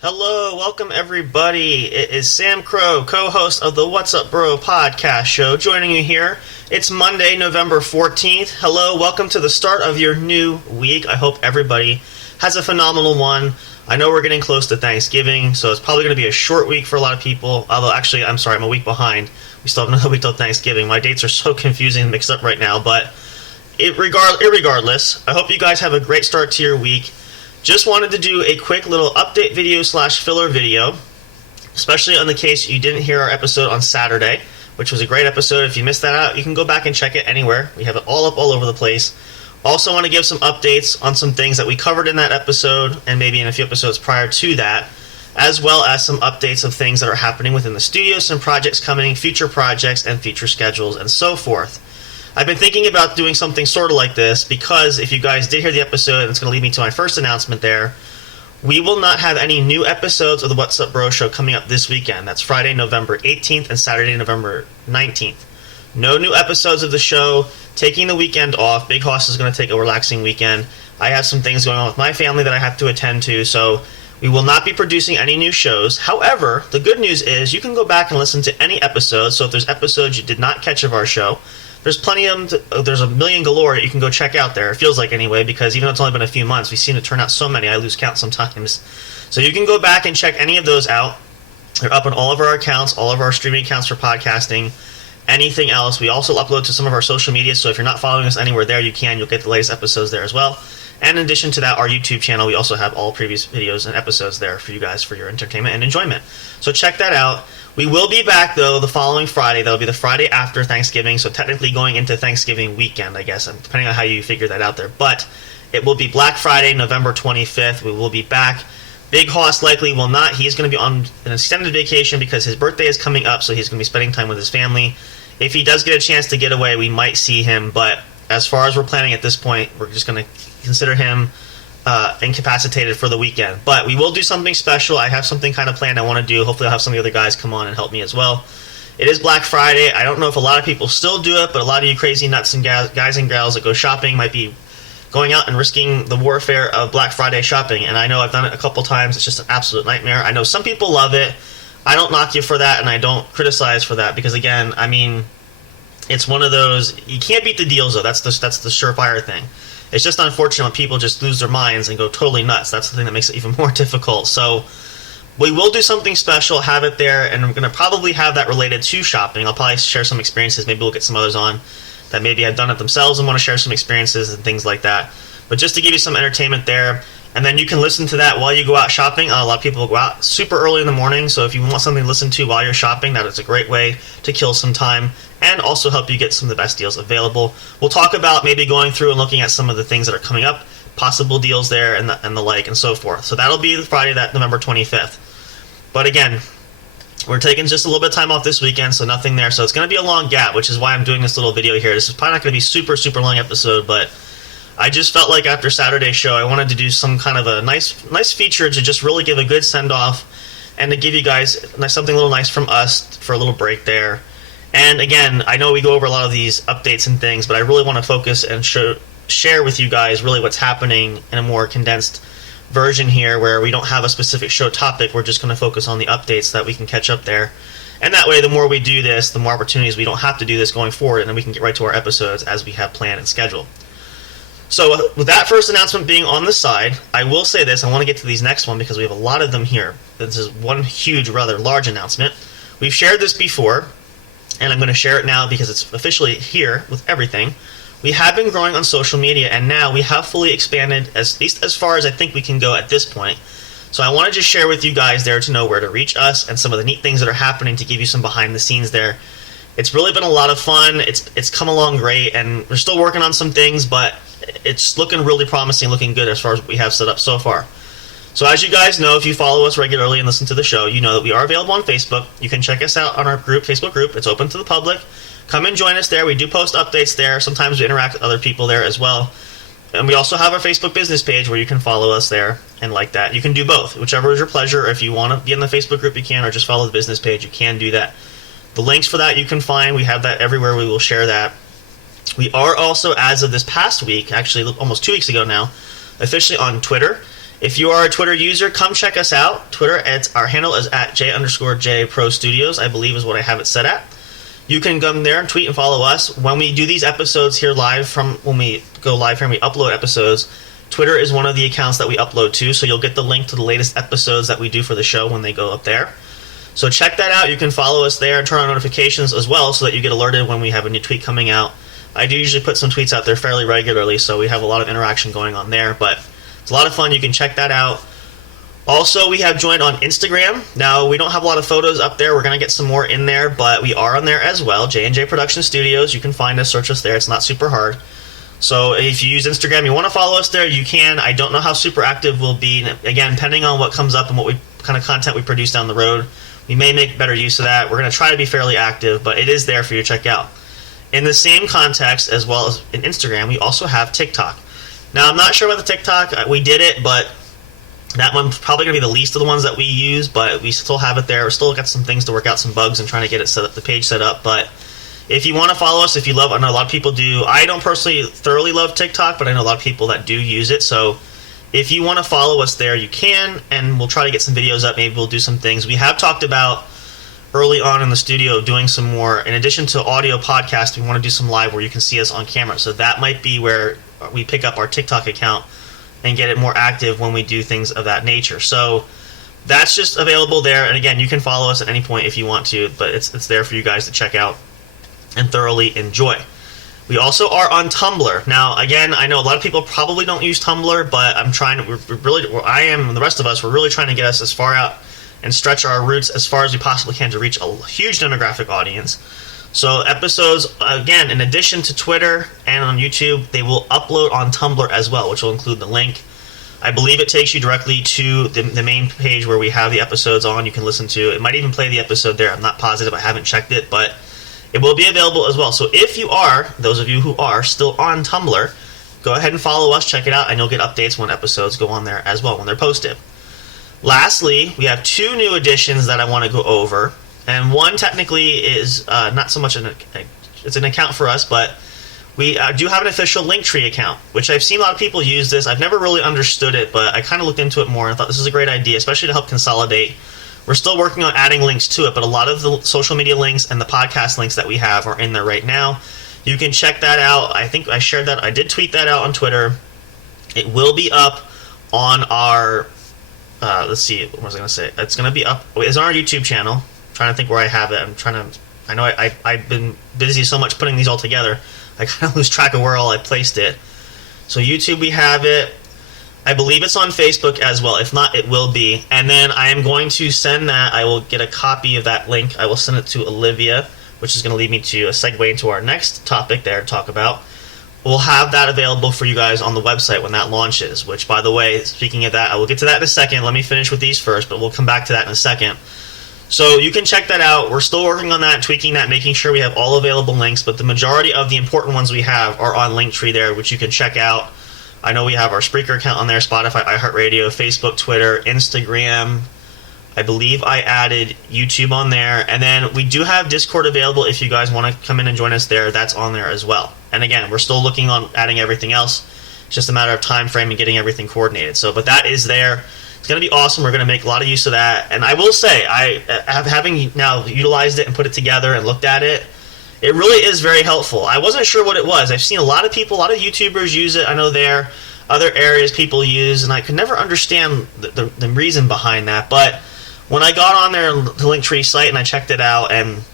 Hello, welcome everybody. It is Sam Crow, co-host of the What's Up Bro podcast show, joining you here. It's Monday, November 14th. Hello, welcome to the start of your new week. I hope everybody has a phenomenal one. I know we're getting close to Thanksgiving, so it's probably going to be a short week for a lot of people. Although, actually, I'm sorry, I'm a week behind. We still have another week till Thanksgiving. My dates are so confusing and mixed up right now, but irregardless, I hope you guys have a great start to your week. Just wanted to do a quick little update video / filler video, especially on the case you didn't hear our episode on Saturday, which was a great episode. If you missed that out, you can go back and check it anywhere. We have it all up all over the place. Also want to give some updates on some things that we covered in that episode and maybe in a few episodes prior to that, as well as some updates of things that are happening within the studio, some projects coming, future projects, and future schedules, and so forth. I've been thinking about doing something sort of like this because if you guys did hear the episode, and it's going to lead me to my first announcement there, we will not have any new episodes of the What's Up Bro show coming up this weekend. That's Friday, November 18th and Saturday, November 19th. No new episodes of the show, taking the weekend off. Big Hoss is going to take a relaxing weekend. I have some things going on with my family that I have to attend to, so we will not be producing any new shows. However, the good news is you can go back and listen to any episode, so if there's episodes you did not catch of our show, there's plenty of them. There's a million galore that you can go check out there. It feels like anyway, because even though it's only been a few months, we seem to turn out so many, I lose count sometimes. So you can go back and check any of those out. They're up on all of our accounts, all of our streaming accounts for podcasting, anything else. We also upload to some of our social media, so if you're not following us anywhere there, you can. You'll get the latest episodes there as well. And in addition to that, our YouTube channel, we also have all previous videos and episodes there for you guys for your entertainment and enjoyment. So check that out. We will be back, though, the following Friday. That'll be the Friday after Thanksgiving, so technically going into Thanksgiving weekend, I guess, depending on how you figure that out there. But it will be Black Friday, November 25th. We will be back. Big Hoss likely will not. He's going to be on an extended vacation because his birthday is coming up, so he's going to be spending time with his family. If he does get a chance to get away, we might see him, but as far as we're planning at this point, we're just going to consider him incapacitated for the weekend. But we will do something special. I have something kind of planned I want to do. Hopefully I'll have some of the other guys come on and help me as well. It is Black Friday. I don't know if a lot of people still do it, but a lot of you crazy nuts and guys and gals that go shopping might be going out and risking the warfare of Black Friday shopping. And I know I've done it a couple times. It's just an absolute nightmare. I know some people love it. I don't knock you for that, and I don't criticize for that because, again, I mean, it's one of those, you can't beat the deals, though. That's the surefire thing. It's just unfortunate when people just lose their minds and go totally nuts. That's the thing that makes it even more difficult. So we will do something special, have it there, and I'm going to probably have that related to shopping. I'll probably share some experiences. Maybe we'll get some others on that maybe have done it themselves and want to share some experiences and things like that. But just to give you some entertainment there, and then you can listen to that while you go out shopping. A lot of people go out super early in the morning, so if you want something to listen to while you're shopping, that is a great way to kill some time and also help you get some of the best deals available. We'll talk about maybe going through and looking at some of the things that are coming up, possible deals there and the like and so forth. So that'll be Friday, that November 25th. But again, we're taking just a little bit of time off this weekend, so nothing there. So it's going to be a long gap, which is why I'm doing this little video here. This is probably not going to be super, super long episode, but I just felt like after Saturday's show, I wanted to do some kind of a nice feature to just really give a good send-off and to give you guys something a little nice from us for a little break there. And again, I know we go over a lot of these updates and things, but I really want to focus and share with you guys really what's happening in a more condensed version here where we don't have a specific show topic. We're just going to focus on the updates so that we can catch up there. And that way, the more we do this, the more opportunities we don't have to do this going forward, and then we can get right to our episodes as we have planned and scheduled. So with that first announcement being on the side, I will say this. I want to get to these next one because we have a lot of them here. This is one huge, rather large announcement. We've shared this before, and I'm going to share it now because it's officially here with everything. We have been growing on social media, and now we have fully expanded, at least as far as I think we can go at this point, So I want to just share with you guys there to know where to reach us and some of the neat things that are happening to give you some behind the scenes there. It's really been a lot of fun. It's come along great, and we're still working on some things, but it's looking really promising, looking good as far as what we have set up so far. So as you guys know, if you follow us regularly and listen to the show, you know that we are available on Facebook. You can check us out on our Facebook group. It's open to the public. Come and join us there. We do post updates there. Sometimes we interact with other people there as well. And we also have our Facebook business page where you can follow us there and like that. You can do both, whichever is your pleasure. If you want to be in the Facebook group, you can, or just follow the business page, you can do that. The links for that you can find. We have that everywhere. We will share that. We are also, as of this past week, actually almost 2 weeks ago now, officially on Twitter. If you are a Twitter user, come check us out. Twitter, our handle is at @J_J Pro Studios, I believe is what I have it set at. You can come there and tweet and follow us. When we do these episodes here live, when we go live here and we upload episodes, Twitter is one of the accounts that we upload to, so you'll get the link to the latest episodes that we do for the show when they go up there. So check that out. You can follow us there and turn on notifications as well so that you get alerted when we have a new tweet coming out. I do usually put some tweets out there fairly regularly, so we have a lot of interaction going on there, but it's a lot of fun. You can check that out. Also, we have joined on Instagram. Now, we don't have a lot of photos up there. We're going to get some more in there, but we are on there as well. J&J Production Studios. You can find us, search us there. It's not super hard. So if you use Instagram, you want to follow us there, you can. I don't know how super active we'll be. Again, depending on what comes up and what kind of content we produce down the road, we may make better use of that. We're going to try to be fairly active, but it is there for you to check out. In the same context, as well as in Instagram, we also have TikTok. Now, I'm not sure about the TikTok. We did it, but that one's probably going to be the least of the ones that we use, but we still have it there. We're still got some things to work out, some bugs, and trying to get it set up, the page set up. But if you want to follow us, if you love, I know a lot of people do. I don't personally thoroughly love TikTok, but I know a lot of people that do use it. So if you want to follow us there, you can, and we'll try to get some videos up. Maybe we'll do some things. We have talked about early on in the studio doing some more, in addition to audio podcast, we want to do some live where you can see us on camera. So that might be where we pick up our TikTok account and get it more active when we do things of that nature. So that's just available there. And again, you can follow us at any point if you want to, but it's there for you guys to check out and thoroughly enjoy. We also are on Tumblr. Now, again, I know a lot of people probably don't use Tumblr, but I am, and the rest of us, we're really trying to get us as far out and stretch our roots as far as we possibly can to reach a huge demographic audience. So episodes, again, in addition to Twitter and on YouTube, they will upload on Tumblr as well, which will include the link. I believe it takes you directly to the main page where we have the episodes on. You can listen to it. It might even play the episode there. I'm not positive. I haven't checked it, but it will be available as well. So if you are, those of you who are still on Tumblr, go ahead and follow us, check it out, and you'll get updates when episodes go on there as well, when they're posted. Lastly, we have 2 new additions that I want to go over. And one technically is not so much it's an account for us, but we do have an official Linktree account, which I've seen a lot of people use this. I've never really understood it, but I kind of looked into it more and thought this is a great idea, especially to help consolidate. We're still working on adding links to it, but a lot of the social media links and the podcast links that we have are in there right now. You can check that out. I think I shared that. I did tweet that out on Twitter. It will be up on our, let's see, what was I going to say? It's going to be up, it's on our YouTube channel. Trying to think where I have it. I know I've been busy so much putting these all together, I kind of lose track of where all I placed it. So YouTube, we have it. I believe it's on Facebook as well. If not, it will be. And then I am going to send that. I will get a copy of that link. I will send it to Olivia, which is going to lead me to a segue into our next topic there to talk about. We'll have that available for you guys on the website when that launches, which, by the way, speaking of that, I will get to that in a second. Let me finish with these first, but we'll come back to that in a second. So you can check that out. We're still working on that, tweaking that, making sure we have all available links, but the majority of the important ones we have are on Linktree there, which you can check out. I know we have our Spreaker account on there, Spotify, iHeartRadio, Facebook, Twitter, Instagram. I believe I added YouTube on there. And then we do have Discord available if you guys want to come in and join us there. That's on there as well. And again, we're still looking on adding everything else. It's just a matter of time frame and getting everything coordinated. So, but that is there. It's going to be awesome. We're going to make a lot of use of that. And I will say, having now utilized it and put it together and looked at it, it really is very helpful. I wasn't sure what it was. I've seen a lot of people, a lot of YouTubers use it. I know there are other areas people use, and I could never understand the reason behind that. But when I got on there, the Linktree site, and I checked it out and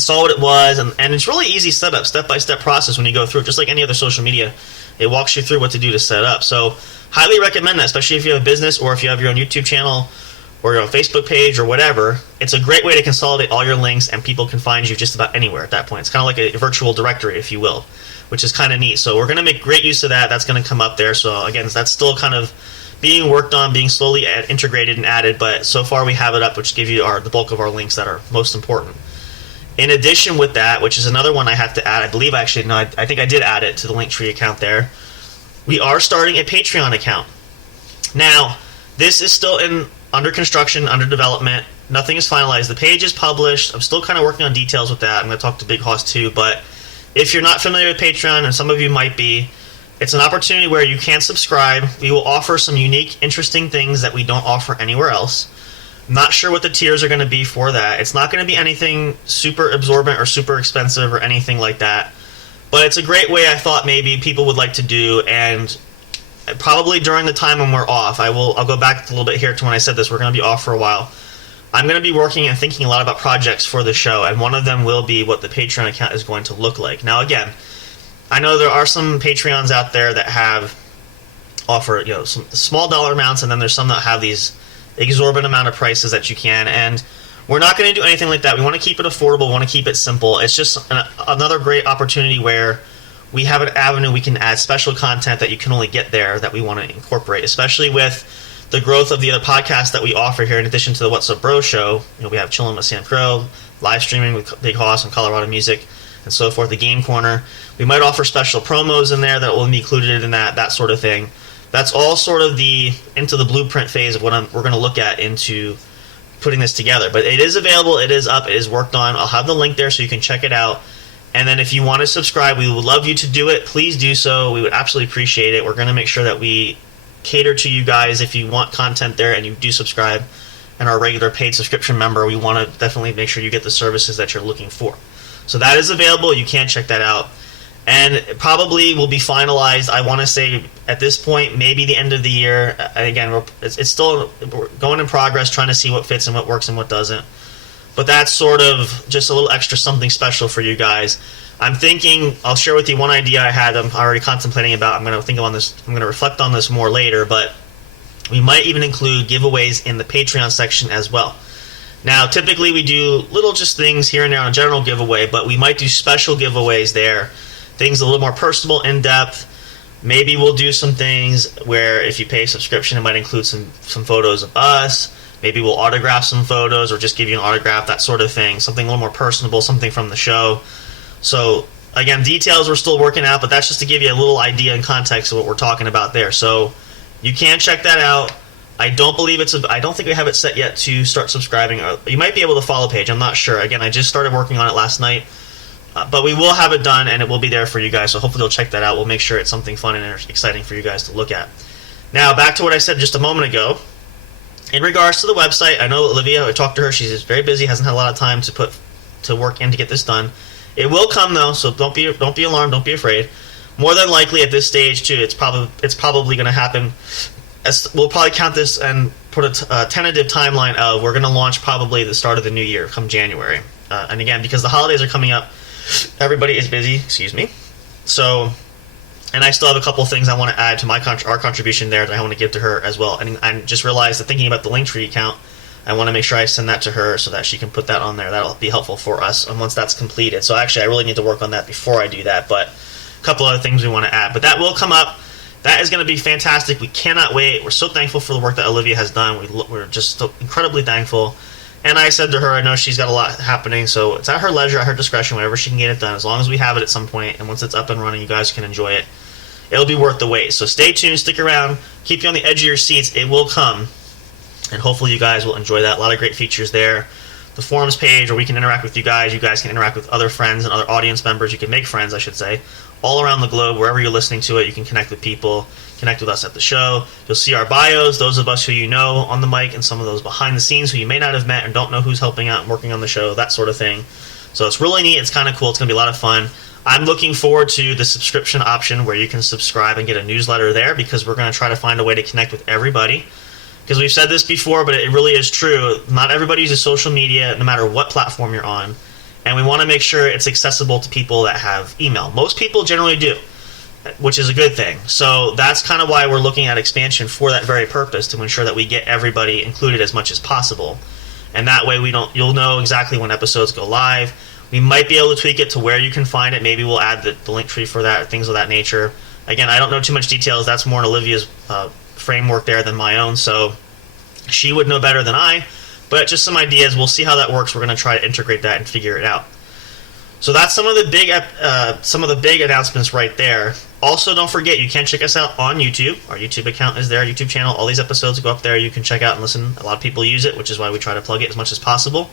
saw what it was, and it's really easy setup, step-by-step process when you go through it, just like any other social media It walks you through what to do to set it up. So highly recommend that, especially if you have a business or if you have your own YouTube channel or your own Facebook page or whatever. It's a great way to consolidate all your links, and people can find you just about anywhere at that point. It's kind of like a virtual directory, if you will, which is kind of neat. So we're going to make great use of that. That's going to come up there. So again, that's still kind of being worked on, being slowly integrated and added, but so far we have it up, which give you the bulk of our links that are most important. In addition with that, which is another one I have to add, I believe actually, no, I think I did add it to the Linktree account there. We are starting a Patreon account. Now, this is still under construction, under development. Nothing is finalized. The page is published. I'm still kind of working on details with that. I'm going to talk to Big Hoss too, but if you're not familiar with Patreon, and some of you might be, it's an opportunity where you can subscribe. We will offer some unique, interesting things that we don't offer anywhere else. I'm not sure what the tiers are going to be for that. It's not going to be anything super absorbent or super expensive or anything like that. But it's a great way I thought maybe people would like to do, and probably during the time when we're off, I'll go back a little bit here to when I said this, we're going to be off for a while. I'm going to be working and thinking a lot about projects for the show, and one of them will be what the Patreon account is going to look like. Now again, I know there are some Patreons out there that offer some small dollar amounts, and then there's some that have these exorbitant amount of prices that you can, and we're not going to do anything like that. We want to keep it affordable, we want to keep it simple. It's just another great opportunity where we have an avenue we can add special content that you can only get there that we want to incorporate, especially with the growth of the other podcasts that we offer here. In addition to the What's Up Bro show, we have Chillin' with Sam Crow, live streaming with Big Hoss and Colorado Music, and so forth, the Game Corner. We might offer special promos in there that will be included in that sort of thing. That's all sort of into the blueprint phase of what we're going to look at into putting this together. But it is available, it is up, it is worked on. I'll have the link there so you can check it out. And then if you want to subscribe, we would love you to do it. Please do so. We would absolutely appreciate it. We're going to make sure that we cater to you guys if you want content there and you do subscribe and are a regular paid subscription member. We want to definitely make sure you get the services that you're looking for. So that is available. You can check that out. And it probably will be finalized, I want to say, at this point, maybe the end of the year. And again, it's still going in progress, trying to see what fits and what works and what doesn't. But that's sort of just a little extra something special for you guys. I'm thinking, I'll share with you one idea I had I'm already contemplating about. I'm going to reflect on this more later, but we might even include giveaways in the Patreon section as well. Now, typically we do little just things here and there on a general giveaway, but we might do special giveaways there. Things a little more personal, in-depth. Maybe we'll do some things where if you pay a subscription, it might include some photos of us. Maybe we'll autograph some photos or just give you an autograph, that sort of thing. Something a little more personable, something from the show. So, again, details we're still working out, but that's just to give you a little idea and context of what we're talking about there. So, you can check that out. I don't think we have it set yet to start subscribing. You might be able to follow page, I'm not sure. Again, I just started working on it last night. But we will have it done, and it will be there for you guys, so hopefully you'll check that out. We'll make sure it's something fun and exciting for you guys to look at. Now, back to what I said just a moment ago. In regards to the website, I know Olivia, I talked to her, she's very busy, hasn't had a lot of time to work in to get this done. It will come, though, so don't be alarmed, don't be afraid. More than likely at this stage, too, it's probably going to happen. We'll probably count this and put a tentative timeline of we're going to launch probably the start of the new year, come January. And again, because the holidays are coming up, everybody is busy, so, and I still have a couple of things I want to add to our contribution there that I want to give to her as well, and I just realized that thinking about the Linktree account, I want to make sure I send that to her so that she can put that on there. That'll be helpful for us, and once that's completed, so actually I really need to work on that before I do that, but a couple other things we want to add, but that will come up. That is going to be fantastic. We cannot wait. We're so thankful for the work that Olivia has done. We're just so incredibly thankful. And I said to her, I know she's got a lot happening, so it's at her leisure, at her discretion, whenever she can get it done, as long as we have it at some point, and once it's up and running, you guys can enjoy it. It'll be worth the wait. So stay tuned, stick around, keep you on the edge of your seats. It will come, and hopefully you guys will enjoy that. A lot of great features there. The forums page where we can interact with you guys can interact with other friends and other audience members. You can make friends, I should say, all around the globe. Wherever you're listening to it, you can connect with people, connect with us at the show. You'll see our bios, those of us who you know on the mic, and some of those behind the scenes who you may not have met and don't know who's helping out and working on the show, that sort of thing. So it's really neat. It's kind of cool. It's going to be a lot of fun. I'm looking forward to the subscription option where you can subscribe and get a newsletter there, because we're going to try to find a way to connect with everybody. Because we've said this before, but it really is true. Not everybody uses social media, no matter what platform you're on. And we want to make sure it's accessible to people that have email. Most people generally do. which is a good thing. So that's kind of why we're looking at expansion for that very purpose, to ensure that we get everybody included as much as possible. And that way you'll know exactly when episodes go live. We might be able to tweak it to where you can find it. Maybe we'll add the link tree for that, things of that nature. Again, I don't know too much details. That's more in Olivia's framework there than my own, so she would know better than I. But just some ideas. We'll see how that works. We're going to try to integrate that and figure it out. So that's some of the big announcements right there. Also, don't forget, you can check us out on YouTube. Our YouTube account is there, our YouTube channel. All these episodes go up there. You can check out and listen. A lot of people use it, which is why we try to plug it as much as possible.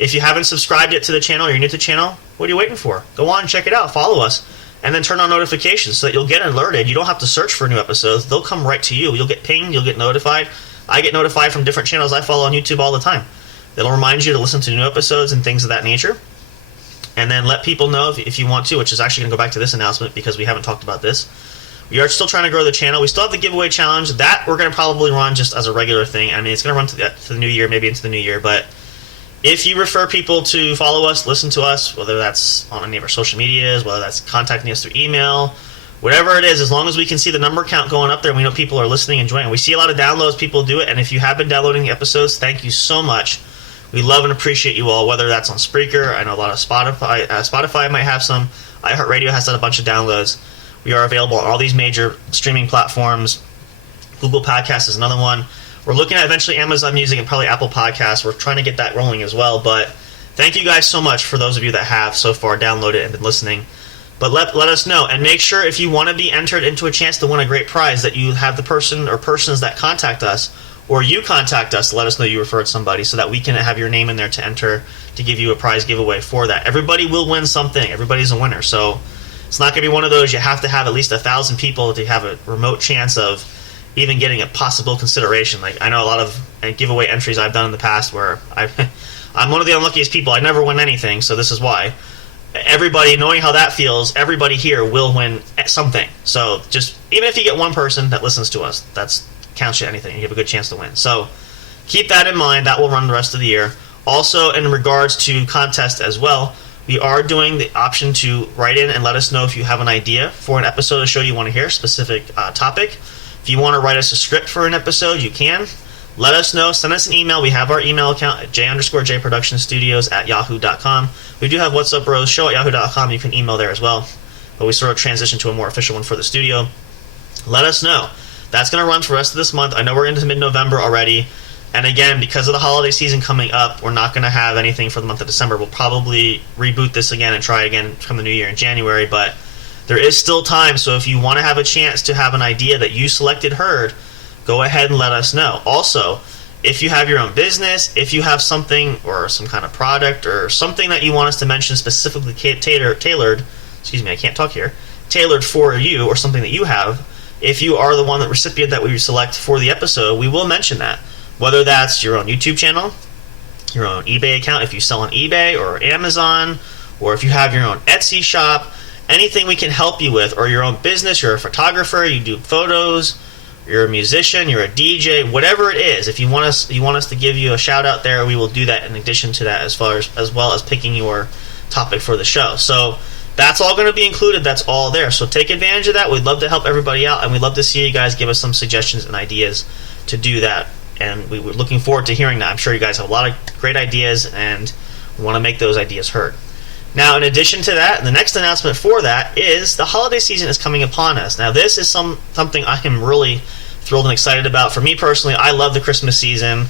If you haven't subscribed yet to the channel, or you're new to the channel, what are you waiting for? Go on, check it out, follow us, and then turn on notifications so that you'll get alerted. You don't have to search for new episodes. They'll come right to you. You'll get pinged, you'll get notified. I get notified from different channels I follow on YouTube all the time. It'll remind you to listen to new episodes and things of that nature. And then let people know if you want to, which is actually going to go back to this announcement because we haven't talked about this. We are still trying to grow the channel. We still have the giveaway challenge. That we're going to probably run just as a regular thing. I mean, it's going to run to the new year, maybe into the new year. But if you refer people to follow us, listen to us, whether that's on any of our social medias, whether that's contacting us through email, whatever it is, as long as we can see the number count going up there, we know people are listening and enjoying. We see a lot of downloads, people do it. And if you have been downloading the episodes, thank you so much. We love and appreciate you all, whether that's on Spreaker. I know a lot of Spotify. Spotify might have some. iHeartRadio has done a bunch of downloads. We are available on all these major streaming platforms. Google Podcasts is another one. We're looking at eventually Amazon Music and probably Apple Podcasts. We're trying to get that rolling as well. But thank you guys so much for those of you that have so far downloaded and been listening. But let us know. And make sure if you want to be entered into a chance to win a great prize that you have the person or persons that contact us, or you contact us to let us know you referred somebody so that we can have your name in there to enter to give you a prize giveaway for that. Everybody will win something. Everybody's a winner. So it's not going to be one of those you have to have at least 1,000 people to have a remote chance of even getting a possible consideration. Like, I know a lot of giveaway entries I've done in the past where I'm one of the unluckiest people. I never win anything, so this is why. Everybody, knowing how that feels, everybody here will win something. So just, even if you get one person that listens to us, that's counts you anything. You have a good chance to win. So keep that in mind. That will run the rest of the year. Also, in regards to contests as well, we are doing the option to write in and let us know if you have an idea for an episode of show you want to hear, specific topic. If you want to write us a script for an episode, you can. Let us know. Send us an email. We have our email account at j_jproductionstudios@yahoo.com. We do have What's Up Bros show at yahoo.com. You can email there as well. But we sort of transitioned to a more official one for the studio. Let us know. That's going to run for the rest of this month. I know we're into mid-November already. And again, because of the holiday season coming up, we're not going to have anything for the month of December. We'll probably reboot this again and try again from the new year in January. But there is still time, so if you want to have a chance to have an idea that you selected heard, go ahead and let us know. Also, if you have your own business, if you have something or some kind of product or something that you want us to mention specifically tailored for you, or something that you have, if you are the one, the recipient that we select for the episode, we will mention that. Whether that's your own YouTube channel, your own eBay account, if you sell on eBay or Amazon, or if you have your own Etsy shop, anything we can help you with, or your own business, you're a photographer, you do photos, you're a musician, you're a DJ, whatever it is, if you want us to give you a shout out there, we will do that in addition to that, as well as picking your topic for the show. So that's all going to be included. That's all there. So take advantage of that. We'd love to help everybody out, and we'd love to see you guys give us some suggestions and ideas to do that. And we're looking forward to hearing that. I'm sure you guys have a lot of great ideas, and we want to make those ideas heard. Now, in addition to that, the next announcement for that is the holiday season is coming upon us. Now, this is something I am really thrilled and excited about. For me personally, I love the Christmas season.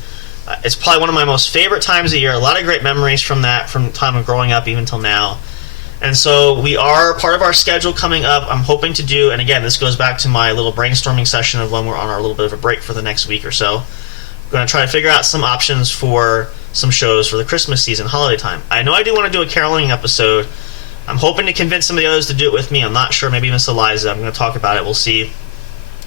It's probably one of my most favorite times of year. A lot of great memories from that, from the time of growing up even till now. And so we are, part of our schedule coming up, I'm hoping to do, and again, this goes back to my little brainstorming session of when we're on our little bit of a break for the next week or so. We're going to try to figure out some options for some shows for the Christmas season, holiday time. I know I do want to do a caroling episode. I'm hoping to convince some of the others to do it with me. I'm not sure, maybe Miss Eliza. I'm going to talk about it. We'll see.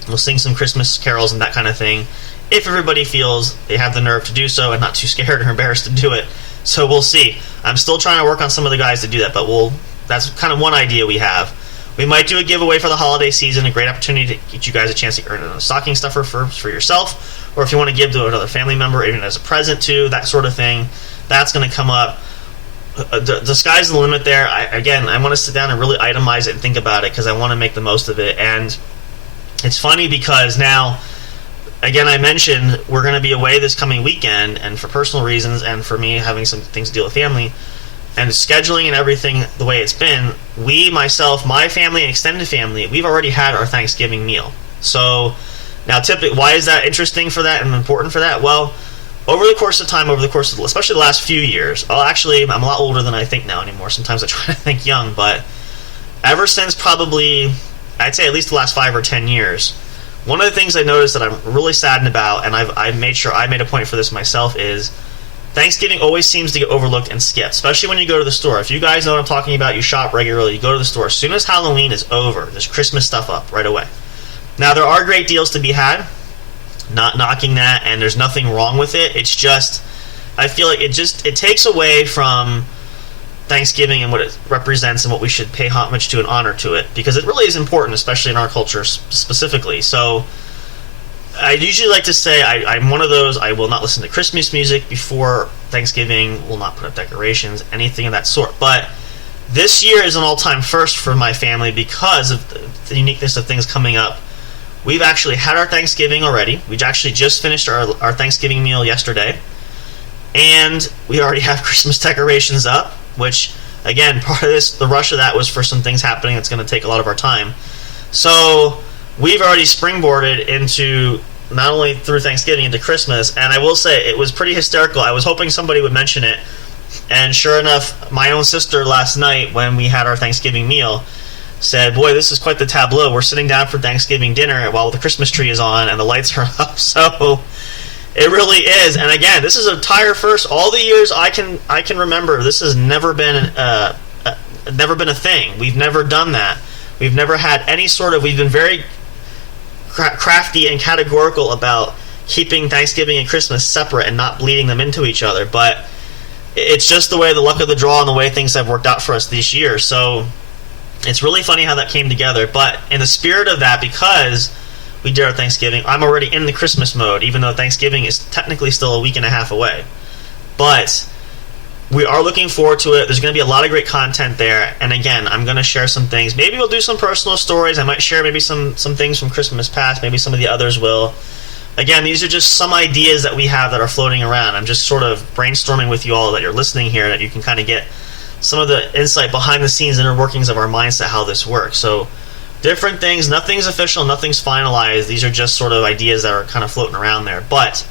We'll sing some Christmas carols and that kind of thing, if everybody feels they have the nerve to do so and not too scared or embarrassed to do it. So we'll see. I'm still trying to work on some of the guys to do that, but that's kind of one idea we have. We might do a giveaway for the holiday season, a great opportunity to get you guys a chance to earn a stocking stuffer for yourself, or if you want to give to another family member, even as a present too, that sort of thing. That's going to come up. the sky's the limit there. I want to sit down and really itemize it and think about it because I want to make the most of it. And it's funny because now, again, I mentioned we're going to be away this coming weekend, and for personal reasons and for me having some things to deal with family and scheduling and everything the way it's been, myself, my family and extended family, we've already had our Thanksgiving meal. So now, typically, why is that interesting for that and important for that? Well, over the course of time, especially the last few years, I'm a lot older than I think now anymore. Sometimes I try to think young, but ever since probably, I'd say at least the last 5 or 10 years, one of the things I noticed that I'm really saddened about, and I made a point for this myself, is Thanksgiving always seems to get overlooked and skipped, especially when you go to the store. If you guys know what I'm talking about, you shop regularly, you go to the store. As soon as Halloween is over, there's Christmas stuff up right away. Now, there are great deals to be had, not knocking that, and there's nothing wrong with it. It's just, I feel like it takes away from Thanksgiving and what it represents and what we should pay homage to and honor to it, because it really is important, especially in our culture specifically. So I usually like to say I'm one of those, I will not listen to Christmas music before Thanksgiving, will not put up decorations, anything of that sort. But this year is an all-time first for my family because of the uniqueness of things coming up. We've actually had our Thanksgiving already. We actually just finished our Thanksgiving meal yesterday. And we already have Christmas decorations up, which, again, part of this, the rush of that was for some things happening that's going to take a lot of our time. So we've already springboarded into not only through Thanksgiving into Christmas, and I will say it was pretty hysterical. I was hoping somebody would mention it, and sure enough, my own sister last night when we had our Thanksgiving meal said, boy, this is quite the tableau. We're sitting down for Thanksgiving dinner while the Christmas tree is on and the lights are up. So it really is. And again, this is a entire first. All the years I can remember, this has never been a thing. We've never done that. We've never had any sort of. We've been very crafty and categorical about keeping Thanksgiving and Christmas separate and not bleeding them into each other. But it's just the way, the luck of the draw, and the way things have worked out for us this year. So it's really funny how that came together. But in the spirit of that, because we did our Thanksgiving, I'm already in the Christmas mode, even though Thanksgiving is technically still a week and a half away. But we are looking forward to it. There's going to be a lot of great content there. And again, I'm going to share some things. Maybe we'll do some personal stories. I might share maybe some things from Christmas past. Maybe some of the others will. Again, these are just some ideas that we have that are floating around. I'm just sort of brainstorming with you all that you're listening here, that you can kind of get some of the insight behind the scenes, inner workings of our mindset, how this works. So different things, nothing's official, nothing's finalized. These are just sort of ideas that are kind of floating around there. But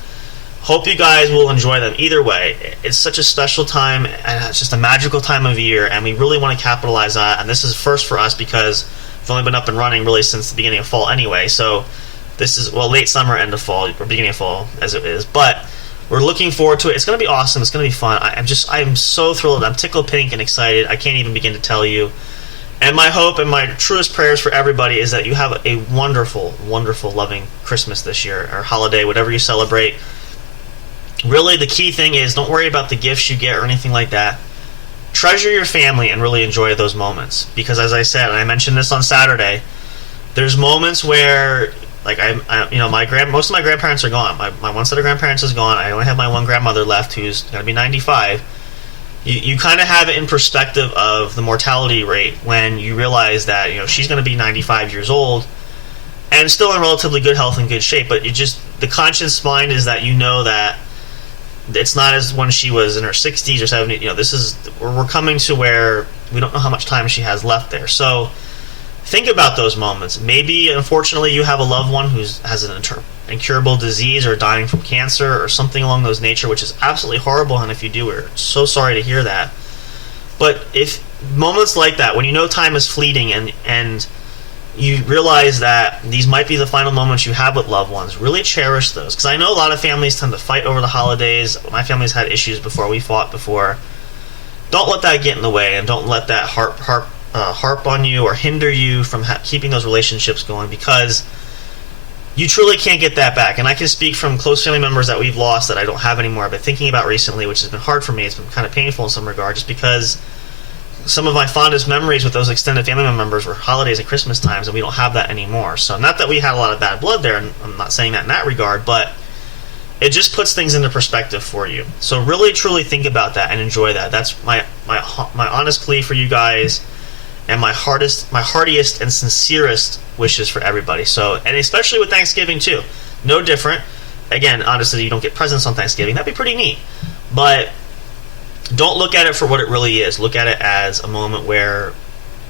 hope you guys will enjoy them. Either way, it's such a special time, and it's just a magical time of year, and we really want to capitalize on it. And this is first for us because we've only been up and running really since the beginning of fall anyway. So this is, well, late summer, end of fall, or beginning of fall as it is. But we're looking forward to it. It's going to be awesome. It's going to be fun. I'm so thrilled. I'm tickled pink and excited. I can't even begin to tell you. And my hope and my truest prayers for everybody is that you have a wonderful, wonderful, loving Christmas this year, or holiday, whatever you celebrate. Really, the key thing is don't worry about the gifts you get or anything like that. Treasure your family and really enjoy those moments. Because as I said, and I mentioned this on Saturday, there's moments where, like, most of my grandparents are gone. My one set of grandparents is gone. I only have my one grandmother left, who's going to be 95. You kind of have it in perspective of the mortality rate when you realize that she's going to be 95 years old and still in relatively good health and good shape. But the conscious mind is that that it's not as when she was in her 60s or 70s. We're coming to where we don't know how much time she has left there. So think about those moments. Maybe, unfortunately, you have a loved one who has an incurable disease or dying from cancer or something along those nature, which is absolutely horrible, and if you do, we're so sorry to hear that. But if moments like that, when time is fleeting and you realize that these might be the final moments you have with loved ones, really cherish those. Because I know a lot of families tend to fight over the holidays. My family's had issues before. We fought before. Don't let that get in the way, and don't let that harp on you or hinder you from keeping those relationships going, because you truly can't get that back. And I can speak from close family members that we've lost that I don't have anymore. I've been thinking about recently, which has been hard for me. It's been kind of painful in some regard, just because some of my fondest memories with those extended family members were holidays and Christmas times, and we don't have that anymore. So not that we had a lot of bad blood there, and I'm not saying that in that regard, but it just puts things into perspective for you. So really, truly think about that and enjoy that. That's my honest plea for you guys, and my heartiest and sincerest wishes for everybody. So, and especially with Thanksgiving too, no different. Again, honestly, you don't get presents on Thanksgiving. That'd be pretty neat. But don't look at it for what it really is. Look at it as a moment where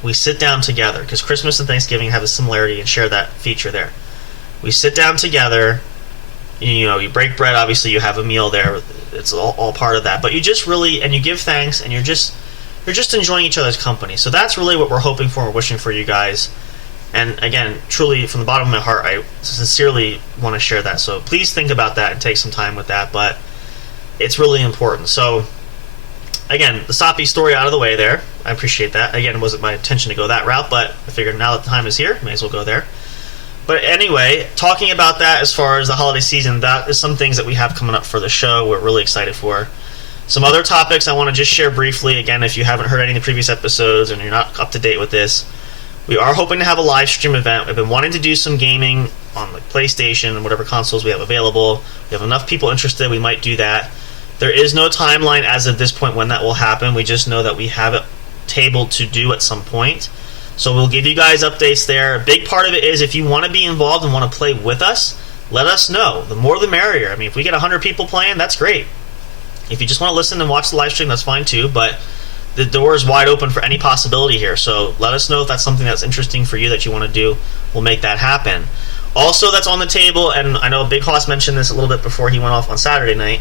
we sit down together, because Christmas and Thanksgiving have a similarity and share that feature there. We sit down together, you break bread, obviously you have a meal there, it's all part of that, but you just really, and you give thanks, and you're just enjoying each other's company. So that's really what we're hoping for and wishing for you guys. And again, truly, from the bottom of my heart, I sincerely want to share that. So please think about that and take some time with that, but it's really important. So again, the Soppy story out of the way there. I appreciate that. Again, it wasn't my intention to go that route, but I figured now that the time is here, may as well go there. But anyway, talking about that as far as the holiday season, that is some things that we have coming up for the show we're really excited for. Some other topics I want to just share briefly. Again, if you haven't heard any of the previous episodes and you're not up to date with this, we are hoping to have a live stream event. We've been wanting to do some gaming on the PlayStation and whatever consoles we have available. We have enough people interested, we might do that. There is no timeline as of this point when that will happen. We just know that we have it tabled to do at some point. So we'll give you guys updates there. A big part of it is if you want to be involved and want to play with us, let us know. The more the merrier. I mean, if we get 100 people playing, that's great. If you just want to listen and watch the live stream, that's fine too. But the door is wide open for any possibility here. So let us know if that's something that's interesting for you that you want to do. We'll make that happen. Also, that's on the table, and I know Big Hoss mentioned this a little bit before he went off on Saturday night.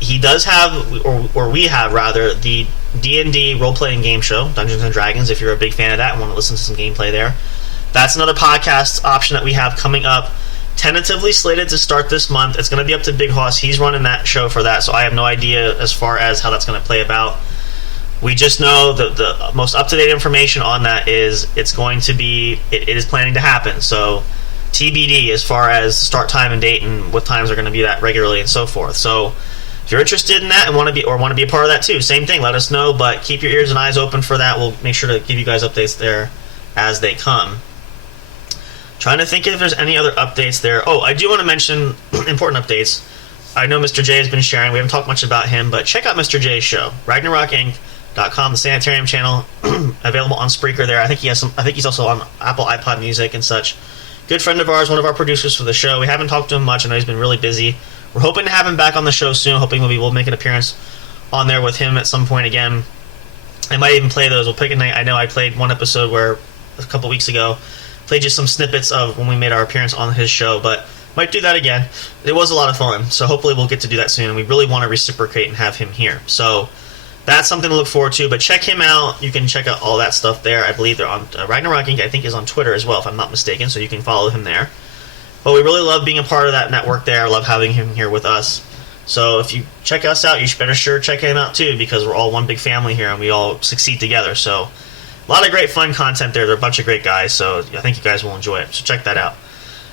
He does have, or we have rather, the D&D role-playing game show, Dungeons & Dragons, if you're a big fan of that and want to listen to some gameplay there. That's another podcast option that we have coming up, tentatively slated to start this month. It's going to be up to Big Hoss. He's running that show for that, so I have no idea as far as how that's going to play about. We just know the most up-to-date information on that is it's going to be, it is planning to happen, so TBD as far as start time and date and what times are going to be that regularly and so forth. So if you're interested in that and want to be a part of that too, same thing, let us know, but keep your ears and eyes open for that. We'll make sure to give you guys updates there as they come. Trying to think if there's any other updates there. Oh, I do want to mention important updates. I know Mr. J has been sharing. We haven't talked much about him, but check out Mr. J's show, RagnarokInc.com, the Sanitarium channel, available on Spreaker there. I think he's also on Apple iPod Music and such. Good friend of ours, one of our producers for the show. We haven't talked to him much. I know he's been really busy. We're hoping to have him back on the show soon. Hoping we'll make an appearance on there with him at some point again. I might even play those. We'll pick a night. I know I played one episode where a couple weeks ago, played just some snippets of when we made our appearance on his show, but might do that again. It was a lot of fun, so hopefully we'll get to do that soon, and we really want to reciprocate and have him here. So that's something to look forward to, but check him out. You can check out all that stuff there. I believe they're on Ragnarok Inc. I think is on Twitter as well, if I'm not mistaken, so you can follow him there. But we really love being a part of that network there. I love having him here with us. So if you check us out, you better sure check him out too, because we're all one big family here and we all succeed together. So a lot of great fun content there. They're a bunch of great guys, so I think you guys will enjoy it. So check that out.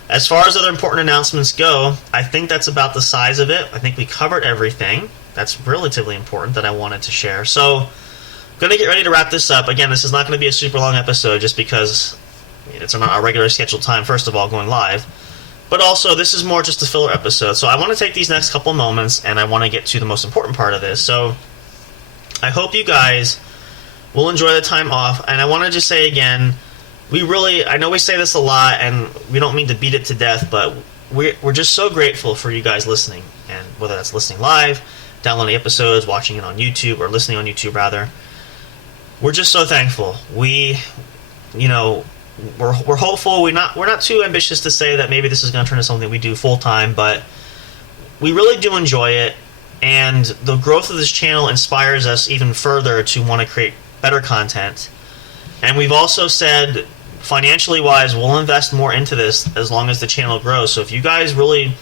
As far as other important announcements go, I think that's about the size of it. I think we covered everything that's relatively important that I wanted to share. So I'm going to get ready to wrap this up. Again, this is not going to be a super long episode just because it's not our regular scheduled time, first of all, going live. But also, this is more just a filler episode. So I want to take these next couple moments and I want to get to the most important part of this. So I hope you guys will enjoy the time off. And I want to just say again, I know we say this a lot and we don't mean to beat it to death, but we're just so grateful for you guys listening. And whether that's listening live, downloading episodes, watching it on YouTube, or listening on YouTube rather, we're just so thankful. We're hopeful. We're not too ambitious to say that maybe this is going to turn into something we do full time, but we really do enjoy it, and the growth of this channel inspires us even further to want to create better content. And we've also said, financially wise, we'll invest more into this as long as the channel grows. So if you guys really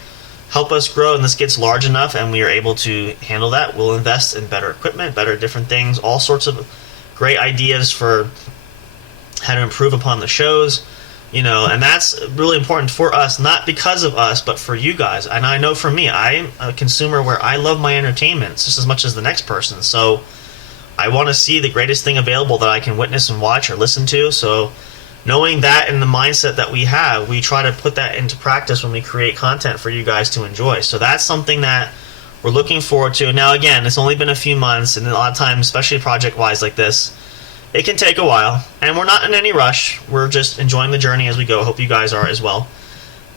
help us grow and this gets large enough and we are able to handle that, we'll invest in better equipment, better different things, all sorts of great ideas for how to improve upon the shows, and that's really important for us, not because of us, but for you guys. And I know for me, I'm a consumer where I love my entertainment just as much as the next person. So I want to see the greatest thing available that I can witness and watch or listen to. So knowing that in the mindset that we have, we try to put that into practice when we create content for you guys to enjoy. So that's something that we're looking forward to. Now, again, it's only been a few months, and a lot of times, especially project-wise like this, it can take a while, and we're not in any rush. We're just enjoying the journey as we go. Hope you guys are as well.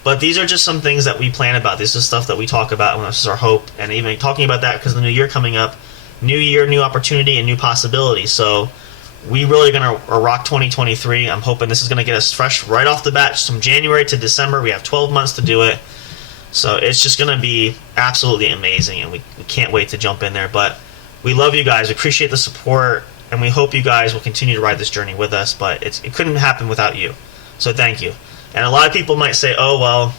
But these are just some things that we plan about. This is stuff that we talk about, and this is our hope. And even talking about that because the new year coming up, new year, new opportunity, and new possibilities. So we really going to rock 2023. I'm hoping this is going to get us fresh right off the bat. From January to December, we have 12 months to do it. So it's just going to be absolutely amazing, and we can't wait to jump in there. But we love you guys. We appreciate the support, and we hope you guys will continue to ride this journey with us. But it couldn't happen without you. So thank you. And a lot of people might say, oh, well,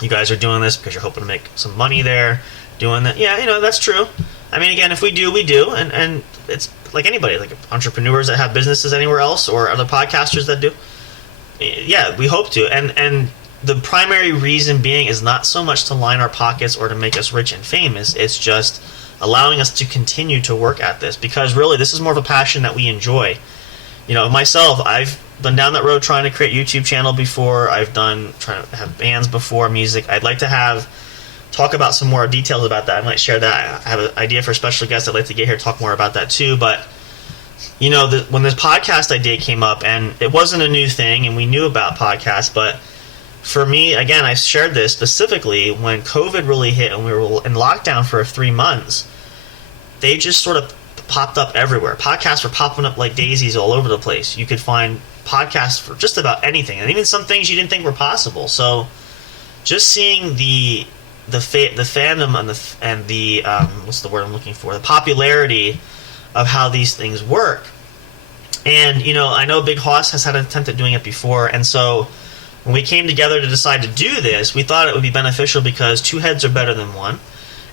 you guys are doing this because you're hoping to make some money there, doing that. Yeah, that's true. I mean, again, if we do, we do. And it's like anybody, like entrepreneurs that have businesses anywhere else or other podcasters that do. Yeah, we hope to. And the primary reason being is not so much to line our pockets or to make us rich and famous. It's just allowing us to continue to work at this, because really this is more of a passion that we enjoy. Myself, I've been down that road trying to create a YouTube channel before. I've trying to have bands before, music. I'd like to talk about some more details about that. I might share that. I have an idea for a special guest I'd like to get here, talk more about that too. But when this podcast idea came up, and it wasn't a new thing, and we knew about podcasts, but for me, again, I shared this specifically when COVID really hit and we were in lockdown for 3 months. They just sort of popped up everywhere. Podcasts were popping up like daisies all over the place. You could find podcasts for just about anything, and even some things you didn't think were possible. So just seeing the fandom and the what's the word I'm looking for? The popularity of how these things work. And I know Big Hoss has had an attempt at doing it before, and so when we came together to decide to do this, we thought it would be beneficial because 2 heads are better than 1.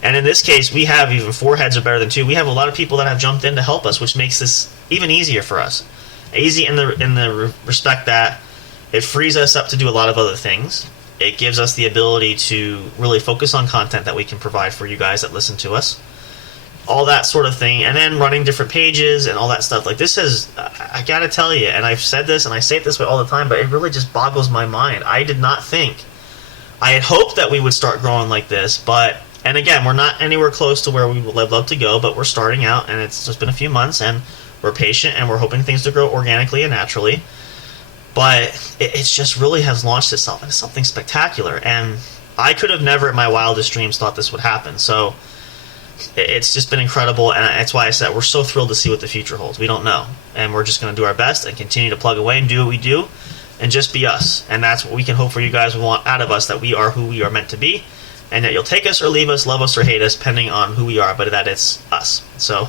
And in this case, we have even 4 heads are better than 2. We have a lot of people that have jumped in to help us, which makes this even easier for us. Easy in the respect that it frees us up to do a lot of other things. It gives us the ability to really focus on content that we can provide for you guys that listen to us. All that sort of thing. And then running different pages and all that stuff. Like this is, I gotta tell you, and I've said this and I say it this way all the time, but it really just boggles my mind. I did not think, I had hoped that we would start growing like this, and again, we're not anywhere close to where we would love to go, but we're starting out, and it's just been a few months, and we're patient, and we're hoping things to grow organically and naturally. But it's just really has launched itself into something spectacular, and I could have never in my wildest dreams thought this would happen. So it's just been incredible, and that's why I said we're so thrilled to see what the future holds. We don't know, and we're just going to do our best and continue to plug away and do what we do and just be us. And that's what we can hope for you guys will want out of us, that we are who we are meant to be, and that you'll take us or leave us, love us or hate us, depending on who we are, but that it's us. So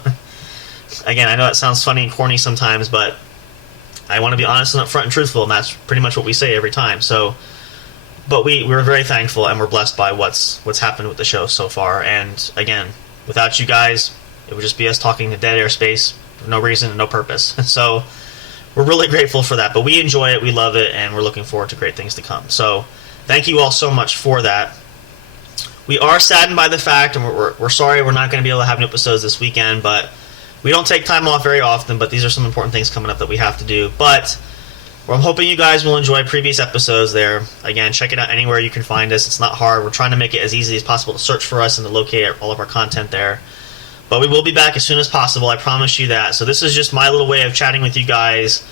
again, I know that sounds funny and corny sometimes, but I want to be honest and upfront and truthful, and that's pretty much what we say every time. So, but we're very thankful, and we're blessed by what's happened with the show so far. And again, without you guys, it would just be us talking to dead air space for no reason and no purpose. So we're really grateful for that. But we enjoy it, we love it, and we're looking forward to great things to come. So thank you all so much for that. We are saddened by the fact, and we're sorry we're not going to be able to have new episodes this weekend, but we don't take time off very often, but these are some important things coming up that we have to do. But I'm hoping you guys will enjoy previous episodes there. Again, check it out anywhere you can find us. It's not hard. We're trying to make it as easy as possible to search for us and to locate all of our content there. But we will be back as soon as possible. I promise you that. So this is just my little way of chatting with you guys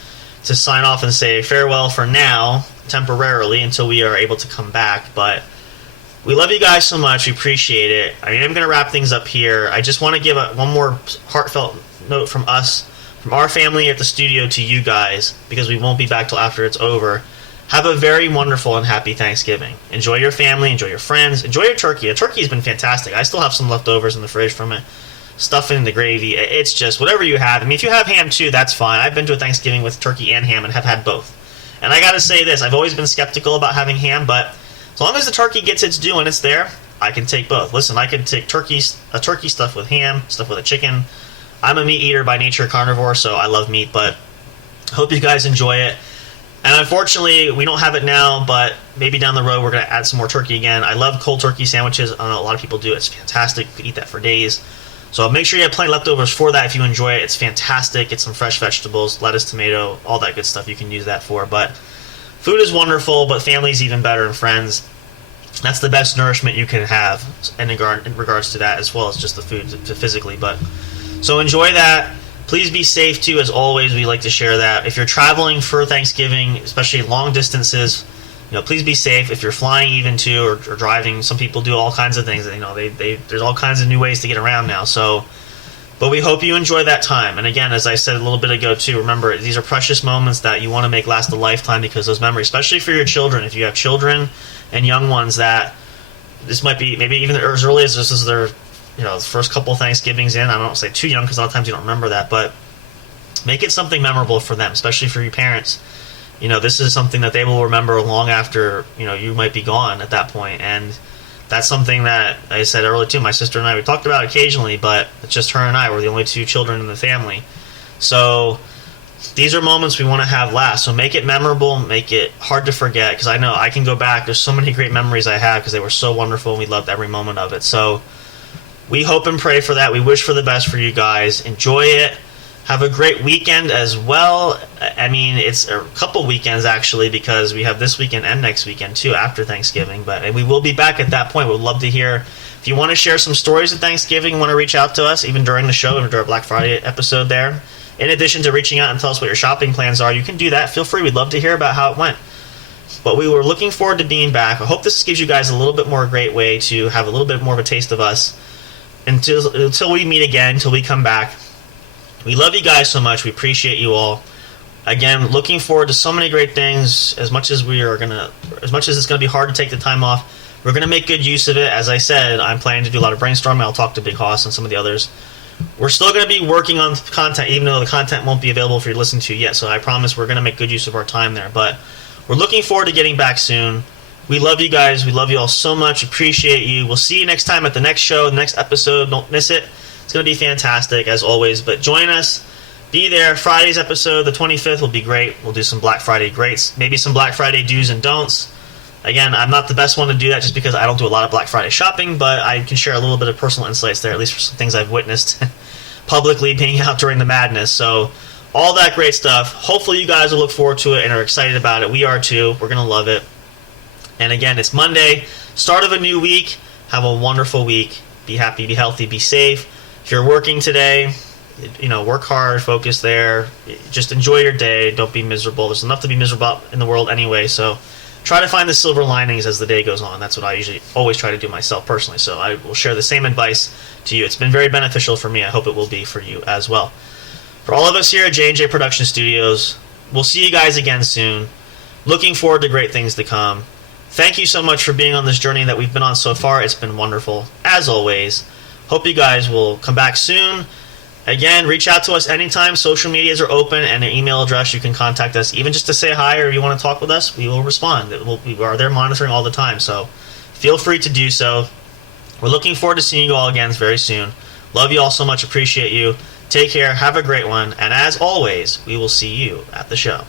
to sign off and say farewell for now, temporarily, until we are able to come back. But we love you guys so much. We appreciate it. I'm going to wrap things up here. I just want to give one more heartfelt note from us, from our family at the studio to you guys, because we won't be back till after it's over. Have a very wonderful and happy Thanksgiving. Enjoy your family. Enjoy your friends. Enjoy your turkey. The turkey has been fantastic. I still have some leftovers in the fridge from it. Stuff in the gravy. It's just whatever you have. I mean, if you have ham too, that's fine. I've been to a Thanksgiving with turkey and ham and have had both. And I got to say this. I've always been skeptical about having ham, but as long as the turkey gets its due and it's there, I can take both. Listen, I can take a turkey stuffed with ham, stuffed with a chicken. I'm a meat eater by nature, carnivore, so I love meat, but I hope you guys enjoy it. And unfortunately, we don't have it now, but maybe down the road we're going to add some more turkey again. I love cold turkey sandwiches. I know a lot of people do. It's fantastic. You could eat that for days. So make sure you have plenty leftovers for that if you enjoy it. It's fantastic. Get some fresh vegetables, lettuce, tomato, all that good stuff you can use that for. But food is wonderful, but family's even better, and friends. That's the best nourishment you can have in regards to that, as well as just the food physically. But so enjoy that. Please be safe too, as always. We like to share that. If you're traveling for Thanksgiving, especially long distances, please be safe. If you're flying even too, or driving, some people do all kinds of things. There's all kinds of new ways to get around now. So, but we hope you enjoy that time. And again, as I said a little bit ago too, remember, these are precious moments that you want to make last a lifetime, because those memories, especially for your children, if you have children and young ones, that this might be maybe even as early as this is their the first couple of Thanksgivings in. I don't say too young, because a lot of times you don't remember that, but make it something memorable for them, especially for your parents. This is something that they will remember long after, you might be gone at that point. And that's something that I said earlier too, my sister and I, we talked about occasionally, but it's just her and I. We're the only two children in the family. So these are moments we want to have last. So make it memorable, make it hard to forget, because I know I can go back. There's so many great memories I have because they were so wonderful and we loved every moment of it. So we hope and pray for that. We wish for the best for you guys. Enjoy it. Have a great weekend as well. I mean, it's a couple weekends actually, because we have this weekend and next weekend too after Thanksgiving. But we will be back at that point. We'd love to hear. If you want to share some stories of Thanksgiving, you want to reach out to us, even during the show, during our Black Friday episode there. In addition to reaching out and tell us what your shopping plans are, you can do that. Feel free. We'd love to hear about how it went. But we were looking forward to being back. I hope this gives you guys a little bit more great way to have a little bit more of a taste of us until we meet again, until we come back. We love you guys so much. We appreciate you all. Again, looking forward to so many great things. As much as it's gonna be hard to take the time off, we're gonna make good use of it. As I said, I'm planning to do a lot of brainstorming. I'll talk to Big Hoss and some of the others. We're still gonna be working on content, even though the content won't be available for you to listen to yet. So I promise we're gonna make good use of our time there. But we're looking forward to getting back soon. We love you guys. We love you all so much. Appreciate you. We'll see you next time at the next show, the next episode. Don't miss it. It's going to be fantastic, as always. But join us. Be there. Friday's episode, the 25th, will be great. We'll do some Black Friday greats. Maybe some Black Friday do's and don'ts. Again, I'm not the best one to do that just because I don't do a lot of Black Friday shopping, but I can share a little bit of personal insights there, at least for some things I've witnessed publicly being out during the madness. So all that great stuff. Hopefully you guys will look forward to it and are excited about it. We are too. We're going to love it. And again, it's Monday, start of a new week. Have a wonderful week. Be happy, be healthy, be safe. If you're working today, work hard, focus there. Just enjoy your day. Don't be miserable. There's enough to be miserable about in the world anyway, so try to find the silver linings as the day goes on. That's what I usually always try to do myself personally, so I will share the same advice to you. It's been very beneficial for me. I hope it will be for you as well. For all of us here at J&J Production Studios, we'll see you guys again soon. Looking forward to great things to come. Thank you so much for being on this journey that we've been on so far. It's been wonderful, as always. Hope you guys will come back soon. Again, reach out to us anytime. Social medias are open, and an email address. You can contact us, even just to say hi or you want to talk with us. We will respond. We are there monitoring all the time, so feel free to do so. We're looking forward to seeing you all again very soon. Love you all so much. Appreciate you. Take care. Have a great one. And as always, we will see you at the show.